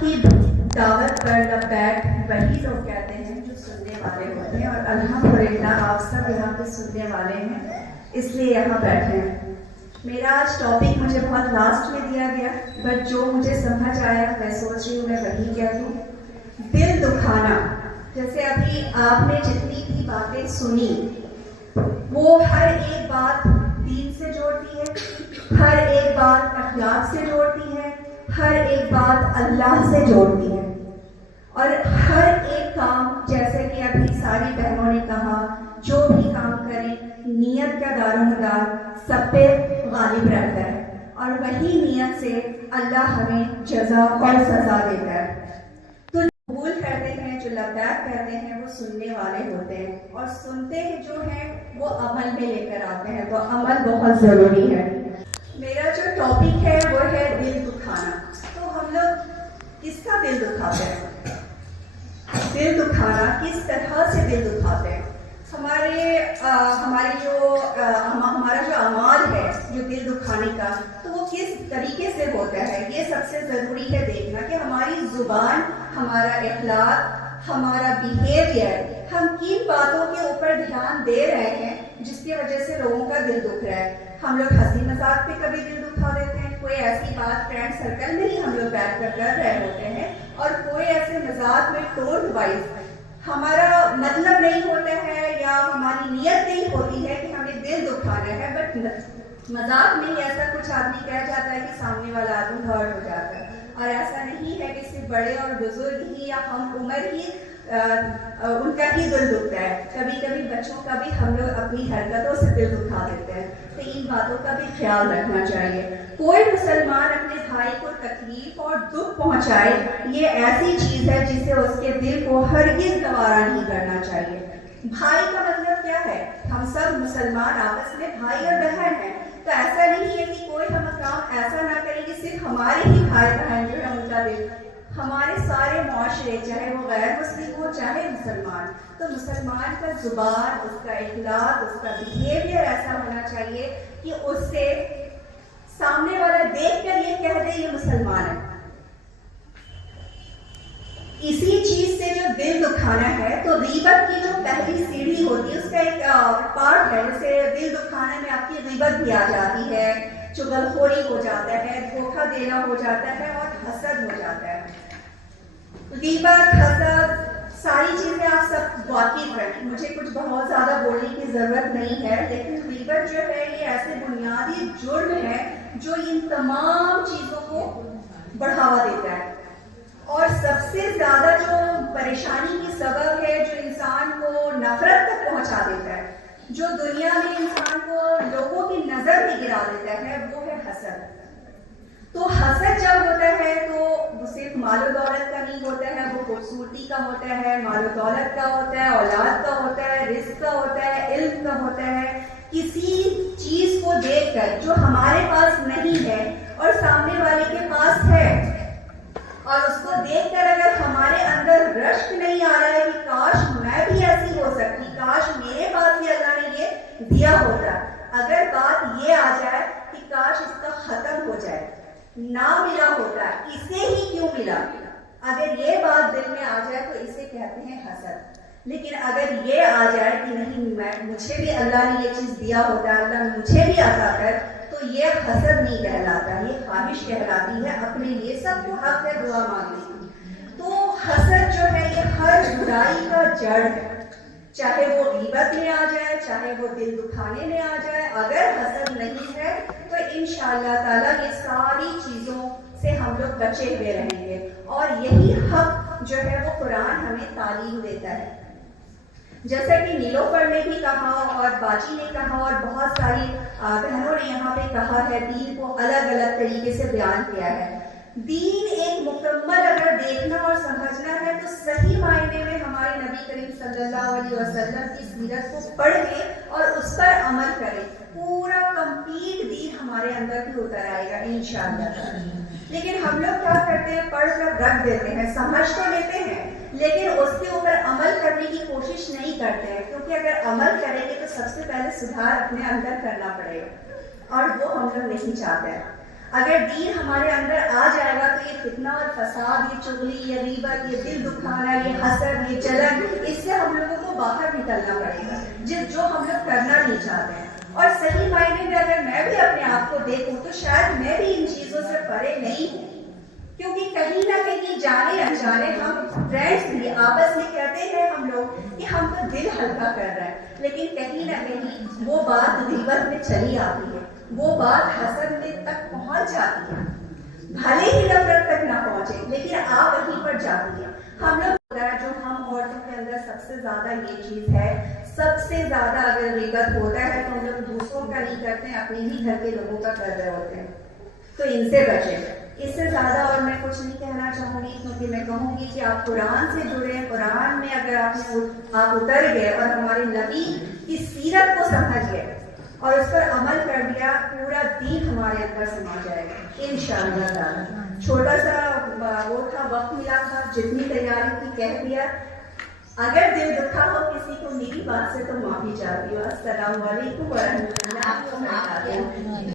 کی دعوت پر لبیک وہی لوگ کہتے ہیں جو سننے والے ہوتے ہیں، اور الحمدللہ آپ سب یہاں پہ سننے والے ہیں، اس لیے یہاں بیٹھے ہیں۔ میرا آج ٹاپک مجھے بہت لاسٹ میں دیا گیا، بٹ جو مجھے سمجھ آیا میں سوچ رہی ہوں میں وہی کہہ دوں۔ دل دکھانا، جیسے ابھی آپ نے جتنی بھی باتیں سنی وہ ہر ایک بات دین سے جوڑتی ہے، ہر ایک بات اخلاق سے جوڑتی ہے، ہر ایک بات اللہ سے جوڑتی ہے، اور ہر ایک کام جیسے کہ ابھی ساری بہنوں نے کہا جو بھی کام کریں نیت کا دارومدار سب پہ غالب رہتا ہے، اور وہی نیت سے اللہ ہمیں جزا اور سزا دیتا ہے۔ تو قبول کرتے ہیں، جو لبیک کہتے ہیں وہ سننے والے ہوتے ہیں، اور سنتے جو ہیں وہ عمل میں لے کر آتے ہیں، تو عمل بہت ضروری ہے۔ میرا جو ٹاپک ہے وہ ہے دل دکھانا۔ تو ہم لوگ کس کا دل دکھاتے ہیں؟ دل دکھانا کس طرح سے دل دکھاتے ہیں؟ ہمارا جو اعمال ہے جو دل دکھانے کا، تو وہ کس طریقے سے ہوتا ہے؟ یہ سب سے ضروری ہے دیکھنا کہ ہماری زبان، ہمارا اخلاق، ہمارا بیہیویئر، ہم کن باتوں کے اوپر دھیان دے رہے ہیں جس کی وجہ سے لوگوں کا دل دکھ رہا ہے۔ ہم لوگ ہنسی مذاق پہ کبھی دل دکھا دیتے ہیں، کوئی ایسی بات فرینڈ سرکل میں ہی ہم لوگ بیٹھ کر رہے ہوتے ہیں، اور کوئی ایسے مذاق میں ٹون وائز ہمارا مطلب نہیں ہوتا ہے یا ہماری نیت نہیں ہوتی ہے کہ ہمیں دل دکھانا ہے، بٹ مذاق میں ہی ایسا کچھ آدمی کہہ جاتا ہے کہ سامنے والا آدمی ہرٹ ہو جاتا ہے۔ اور ایسا نہیں ہے کہ صرف بڑے اور بزرگ ہی یا ہم عمر ہی ان کا ہی دل دکھتا ہے، کبھی کبھی بچوں کا بھی ہم لوگ اپنی حرکتوں سے دل دکھا دیتے ہیں۔ تو ان باتوں کا بھی خیال رکھنا چاہیے۔ کوئی مسلمان اپنے بھائی کو تکلیف اور دکھ پہنچائے، یہ ایسی چیز ہے جسے اس کے دل کو ہرگز گوارا نہیں کرنا چاہیے۔ بھائی کا مطلب کیا ہے؟ ہم سب مسلمان آپس میں بھائی اور بہن ہیں، تو ایسا نہیں ہے کہ کوئی ہم کام ایسا نہ کرے کہ صرف ہمارے ہی بھائی بہن جو ہے ان کا دل، ہمارے سارے معاشرے چاہے وہ غیر مسلم ہو چاہے مسلمان، تو مسلمان کا زبان، اس کا اخلاق، اس کا بیہیویئر ایسا ہونا چاہیے کہ اس سے سامنے والا دیکھ کر یہ کہہ دے یہ مسلمان ہے۔ اسی چیز سے جو دل دکھانا ہے، تو غیبت کی جو پہلی سیڑھی ہوتی ہے اس کا ایک پارٹ ہے، جیسے دل دکھانے میں آپ کی غیبت بھی آ جاتی ہے، چغلخوری ہو جاتا ہے، دھوکہ دینا ہو جاتا ہے، اور حسد ہو جاتا ہے۔ غیبت، حسد، ساری چیزیں آپ سب واقف ہیں، مجھے کچھ بہت زیادہ بولنے کی ضرورت نہیں ہے، لیکن غیبت جو ہے یہ ایسے بنیادی جرم ہے جو ان تمام چیزوں کو بڑھاوا دیتا ہے، اور سب سے زیادہ جو پریشانی کی سبب ہے، جو انسان کو نفرت تک پہنچا دیتا ہے، جو دنیا میں انسان کو لوگوں کی نظر میں گرا دیتا ہے، وہ ہے حسد۔ تو حسد جب ہوتا ہے تو وہ صرف مال و دولت کا نہیں ہوتا ہے، وہ خوبصورتی کا ہوتا ہے، مال و دولت کا ہوتا ہے، اولاد کا ہوتا ہے، رزق کا ہوتا ہے، علم کا ہوتا ہے۔ کسی چیز کو دیکھ کر جو ہمارے پاس نہیں ہے اور سامنے والے کے پاس ہے، اور اس کو دیکھ کر اگر ہمارے اندر رشک نہیں آ رہا ہے کہ کاش میں بھی ایسی ہو سکتی، کاش میرے پاس بھی اللہ نے یہ دیا ہوتا، اگر بات یہ آ جائے کہ کاش اس کا ختم ہو جائے، نہ ملا ہوتا، اسے ہی کیوں ملا، اگر یہ بات دل میں آ جائے تو اسے کہتے ہیں حسد۔ لیکن اگر یہ آ جائے کہ نہیں، مجھے بھی اللہ نے یہ چیز دیا ہوتا ہے، اللہ نے مجھے بھی عطا کر، تو یہ حسد نہیں کہلاتا، یہ خواہش کہلاتی ہے اپنے لیے۔ سب کو حق ہے دعا مانگنے کی۔ تو حسد جو ہے یہ ہر برائی کا جڑ ہے، چاہے وہ غیبت میں آ جائے، چاہے وہ دل دکھانے میں آ جائے، اگر حسد نہیں ہے تو انشاءاللہ تعالیٰ یہ ساری چیزوں سے ہم لوگ بچے ہوئے رہیں گے، اور یہی حق جو ہے وہ قرآن ہمیں تعلیم دیتا ہے۔ جیسا کہ نیلوفر نے بھی کہا اور باجی نے کہا اور بہت ساری بہنوں نے یہاں پہ کہا ہے، دین کو الگ الگ طریقے سے بیان کیا ہے۔ دین ایک مکمل اگر دیکھنا اور سمجھنا ہے تو صحیح معنی میں ہمارے نبی کریم صلی اللہ علیہ وسلم کی سیرت کو پڑھیں اور اس پر عمل کریں، پورا کمپلیٹ دین ہمارے اندر بھی اتر آئے گا انشاءاللہ۔ لیکن ہم لوگ کیا کرتے ہیں، پڑھ کر رکھ دیتے ہیں، سمجھ تو لیتے ہیں لیکن اس کے اوپر عمل کرنے کی کوشش نہیں کرتے ہیں، کیونکہ اگر عمل کریں گے تو سب سے پہلے سدھار اپنے اندر کرنا پڑے گا، اور وہ ہم لوگ نہیں چاہتے ہیں۔ اگر دین ہمارے اندر آ جائے گا تو یہ فتنہ اور فساد، یہ چغلی، یہ غیبت، یہ دل دکھانا، یہ حسد، یہ جلن، اس سے ہم لوگوں کو باہر نکلنا پڑے گا، جو ہم لوگ کرنا نہیں چاہتے ہیں۔ اور صحیح معنی میں اگر میں بھی اپنے آپ کو دیکھوں تو شاید میں بھی ان چیزوں سے پرے نہیں ہوں، کیونکہ کہیں نہ کہیں جانے انجانے ہم فرینڈس بھی آپس میں کہتے ہیں ہم لوگ کہ ہم تو دل ہلکا کر رہے ہیں، لیکن کہیں نہ کہیں وہ بات غیبت میں چلی آتی ہے، وہ بات حسد میں تک پہنچ جاتی ہے، بھلے ہی نفرت تک نہ پہنچے لیکن آپ وہیں پر جاتی ہے۔ ہم لوگ جو ہم عورتوں کے اندر سب سے زیادہ یہ چیز ہے، سب سے زیادہ اگر غیبت ہوتا ہے تو ہم لوگ دوسروں کا نہیں کرتے ہیں، اپنے ہی گھر کے لوگوں کا کر رہے ہوتے ہیں، تو ان سے بچیں۔ اس سے زیادہ اور میں کچھ نہیں کہنا چاہوں گی، کیونکہ میں کہوں گی کہ آپ قرآن سے جڑے ہیں، قرآن میں اگر آپ اتر گئے اور ہمارے نبی کی سیرت کو سمجھ گئے اور اس پر عمل کر دیا، پورا دین ہمارے اندر سما جائے گا انشاءاللہ تعالی۔ چھوٹا سا وہ تھا، وقت ملا تھا، جتنی تیاری کی کہہ دیا۔ اگر دل دکھا ہو کسی کو میری بات سے تو معافی چاہتی ہوں۔ السلام علیکم ورحمۃ اللہ وبرکاتہ۔